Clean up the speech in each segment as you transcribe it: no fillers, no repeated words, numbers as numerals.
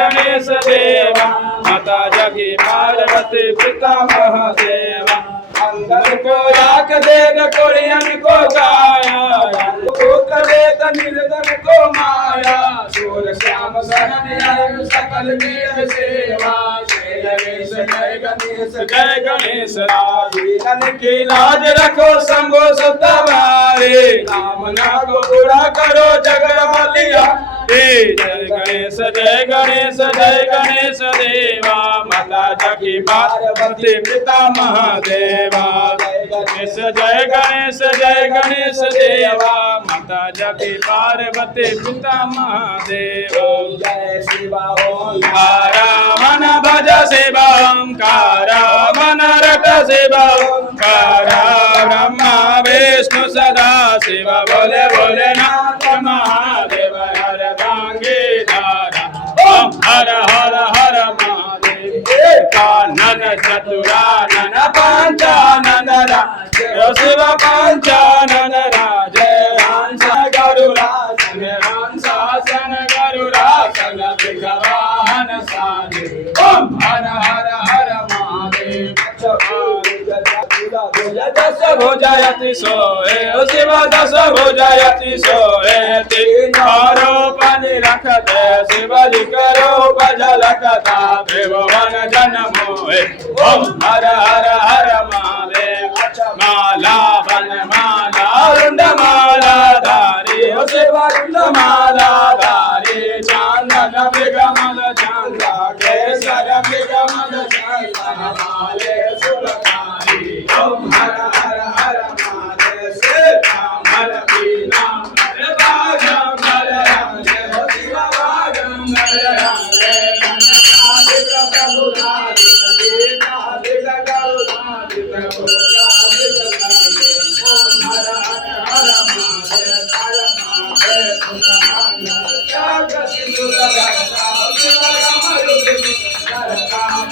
गणेश देवा माता जगी पार्वती पिता महादेवा अंदर को राख देग कुड़ियन को गाया भूत वेद निर्धन को माया सूर श्याम शरण आयु सकल वीर सेवा जय गणेश राधीन की लाज रखो शंभो सतवारे कामना को पूरा करो जगत बलिया जय गणेश देवा माता जगी पार्वती पिता महादेवा जय गणेश देवा माता जगी पार्वती पिता महादेवा जय शिवा ओंकारा मन भज शिवा ओंकारा मन रट शिवा ओंकारा ब्रह्मा विष्णु सदा शिवा बोले बोले नाथ महादेव हर भांगे धारा ओम हर हर हर महादेव कानन चतुरानन पंचानन राज शिव पंचानन राज हंस गरुड़ासन हंसासन गरुड़ासन विग्रहवाहन साजे ओम हर हर हर महादेव दस भुजयति सोए शिव दस भुजयति सोए तीन रूपनि रखते शिवजी करो बजल कथा त्रिभुवन जन मोहे ओम हर हर हर महादेव माला बन माला रुंड माला धारी शिव रुंड माला धारी चांदन विगमल चांदा केसर विगमल चांदा माले सुलतानी ओम हर हर हर महादेव से राम हर बीना हर बाजम हर राम जय शिव बाजम हर राम जय कनकादिक प्रभु राधिक राधिक गरुड़ादिक भोगादिक ओम हर हर हर महादेव हर महादेव सुब्रह्मण्य जगति दुर्गता शिव राम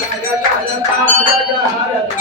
करता जगता जग हरता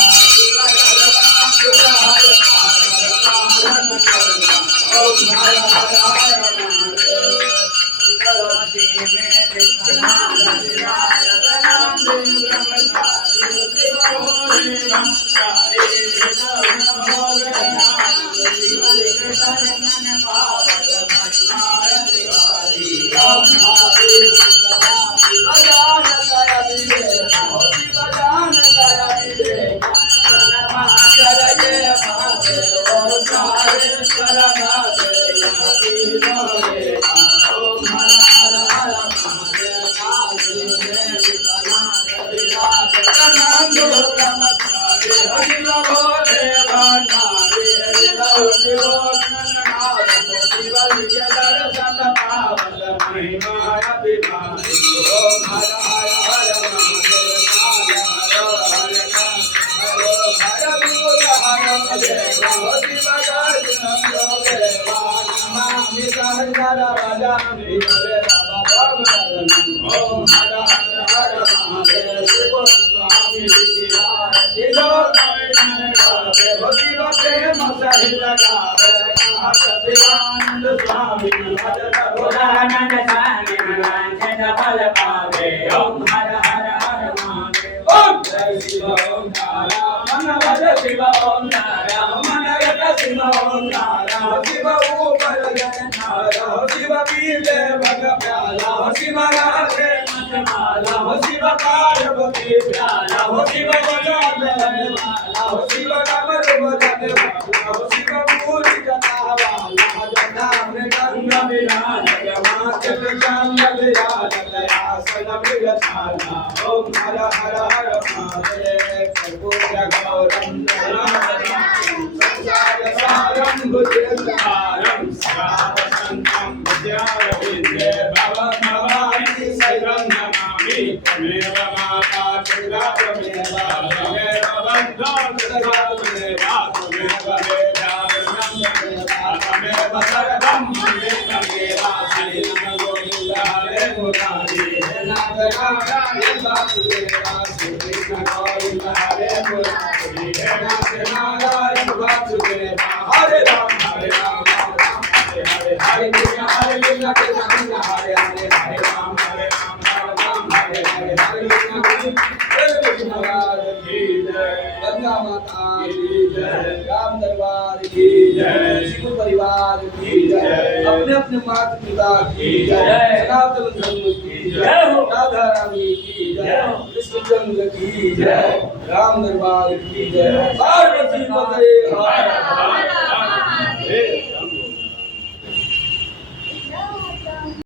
Hare Krishna, Hare Krishna, Krishna Krishna, Hare Hare, Hare Ram, Hare Ram, Ram Ram, Ganga माता की जय, राम दरबार की जय, शिव परिवार की जय, अपने अपने माता पिता की जय, सनातन धर्म की जय, राधा रानी की जय, कृष्ण जन्म की जय, राम दरबार की जय, पार्वती पते हर